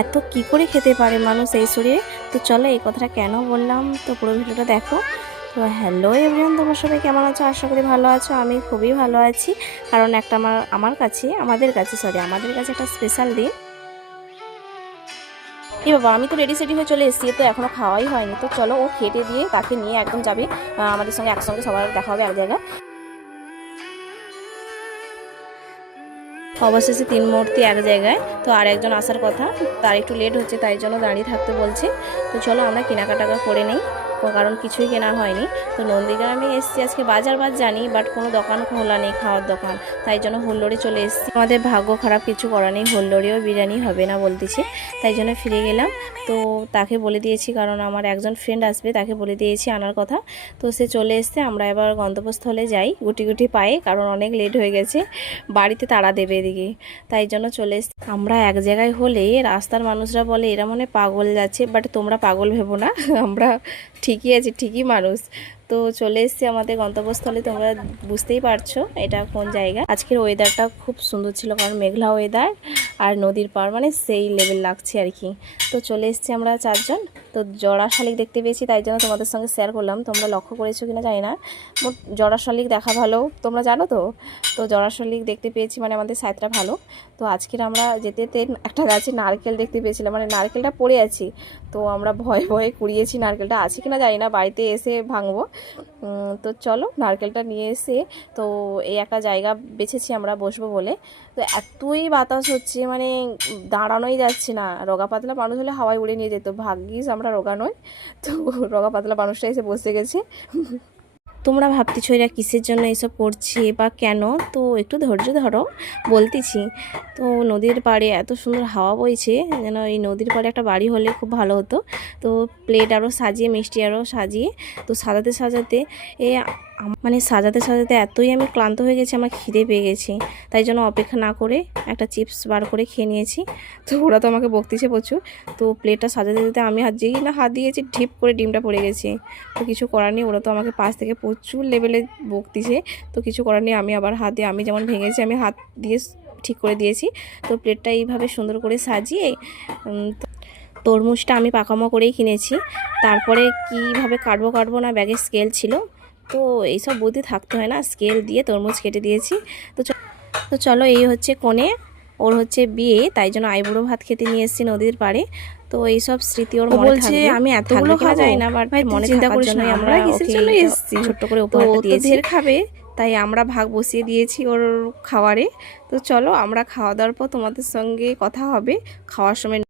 এত কি করে খেতে পারে মানুষ এই শরীরে। তো চলো এই কথাটা কেন বললাম, তো পুরো ভিডিওটা দেখো। তো হ্যালো এভরিওয়ান, তোমরা সবাই কেমন আছো? আশা করি ভালো আছো। আমি খুবই ভালো আছি, কারণ একটা আমাদের কাছে একটা স্পেশাল দিন। এ বাবা, আমি তো রেডি সেডি হয়ে চলে এসেছি, তো এখনো খাওয়াই হয়নি। তো চলো ও খেটে দিয়ে তাকে নিয়ে একদম যাবে, আমাদের সঙ্গে একসঙ্গে সবার দেখা হবে এক জায়গায়। অবশেষে তিন মূর্তি এক জায়গায়। তো আর একজন আসার কথা, তার একটু লেট হচ্ছে, তাই জন্য দাঁড়িয়ে থাকতে বলছে। তো চলো আমরা কেনাকাটা করে নিই, কারণ কিছুই কেনা হয়নি। তো নন্দীগ্রামে এসেছি আজকে, বাজার জানি, বাট কোনো দোকান খোলা নেই খাওয়ার দোকান, তাই জন্য হুল্লোড়ে চলে এসেছি। আমাদের ভাগ্য খারাপ, কিছু করা নেই, হুল্লোড়েও বিরিয়ানি হবে না বলতেছে, তাই জন্য ফিরে গেলাম। তো তাকে বলে দিয়েছি, কারণ আমার একজন ফ্রেন্ড আসবে, তাকে বলে দিয়েছি আনার কথা। তো সে চলে এসছে, আমরা এবার গন্তব্যস্থলে যাই গুটি গুটি পায়ে, কারণ অনেক লেট হয়ে গেছে, বাড়িতে তাড়া দেবে এদিকে, তাই জন্য চলে এসছি। আমরা এক জায়গায় হলে রাস্তার মানুষরা বলে এরা মনে পাগল যাচ্ছে, বাট তোমরা পাগল ভেবো না, আমরা ঠিকই আছি, ঠিকই মানুষ। তো চলে এসেছি আমাদের গন্তব্যস্থলে, তোমরা বুঝতেই পারছো এটা কোন জায়গা। আজকের ওয়েদারটা খুব সুন্দর ছিল, কারণ মেঘলা ওয়েদার আর নদীর পার, মানে সেই লেভেল লাগছে আর কি। তো চলে এসেছি আমরা চারজন। তো জড়া শালিক দেখতে পেয়েছি, তাই জন্য তোমাদের সঙ্গে শেয়ার করলাম। তোমরা লক্ষ্য করেছো কিনা জানি না, মোট জড়া শালিক দেখা ভালো, তোমরা জানো তো। তো জড়া শালিক দেখতে পেয়েছি, মানে আমাদের সাইডটা ভালো। তো আজকের আমরা যেতে যেতে একটা গাছে নারকেল দেখতে পেয়েছিলাম, মানে নারকেলটা পড়ে আছি। তো আমরা ভয়ে ভয়ে কুড়িয়েছি, নারকেলটা আছে কিনা জানি না, বাড়িতে এসে ভাঙবো। তো চলো নারকেলটা নিয়ে এসে, তো এই একটা জায়গা বেছেছি আমরা বসবো বলে। তো এতই বাতাস হচ্ছে, মানে দাঁড়ানোই যাচ্ছে না। রোগা পাতলা মানুষ হলে হাওয়ায় উড়ে নিয়ে যেত, ভাগ্যিস আমরা রোগা নই। তো রোগা পাতলা মানুষটা এসে বসে গেছে। তোমরা ভাবতেছো এরা কিসের জন্য এসব করছে বা কেন, তো একটু ধৈর্য ধরো, বলতেছি। তো নদীর পাড়ে এত সুন্দর হাওয়া বইছে, যেন এই নদীর পাড়ে একটা বাড়ি হলে খুব ভালো হতো। তো প্লেট আরও সাজিয়ে, মিষ্টি আরও সাজিয়ে, তো সাজাতে সাজাতে মানে সাজাতে সাজাতে এতই আমি ক্লান্ত হয়ে গেছি, আমার খিদে পেয়ে গেছি, তাই জন্য অপেক্ষা না করে একটা চিপস বার করে খেয়ে নিয়েছি। তো ওরা তো আমাকে বকতেছে প্রচুর। তো প্লেটটা সাজাতে যেতে আমি হাত দিয়েছি, ঢিপ করে ডিমটা পড়ে গেছে। তো কিছু করার নেই, ওরা তো আমাকে পাশ থেকে প্রচুর লেভেলে বকতেছে। তো কিছু করার নেই, আমি আবার হাত দিয়ে, আমি যেমন ভেঙেছি আমি হাত দিয়ে ঠিক করে দিয়েছি। তো প্লেটটা এইভাবে সুন্দর করে সাজিয়ে, তরমুজটা আমি পাকামো করেই কিনেছি। তারপরে কিভাবে কাটবো না, ব্যাগে স্কেল ছিল, তো এইসব বুদ্ধি থাকতে হয় না, স্কেল দিয়ে তরমুজ কেটে দিয়েছি। তো চলো এই হচ্ছে কোণে, ওর হচ্ছে বিয়ে, তাই জন্য আইবুড়ো ভাত খেতে নিয়ে এসেছি নদীর পাড়ে। তো এইসব স্মৃতি ওর মনে থাকবে। আমি এতগুলো খাওয়া যায় না, বাট মনে থাকার জন্য আমরা ছোট্ট করে উপহারটা দিয়েছি, খাবে, তাই আমরা ভাগ বসিয়ে দিয়েছি ওর খাবারে। তো চলো আমরা খাওয়া দাওয়ার পর তোমাদের সঙ্গে কথা হবে খাওয়ার সময়।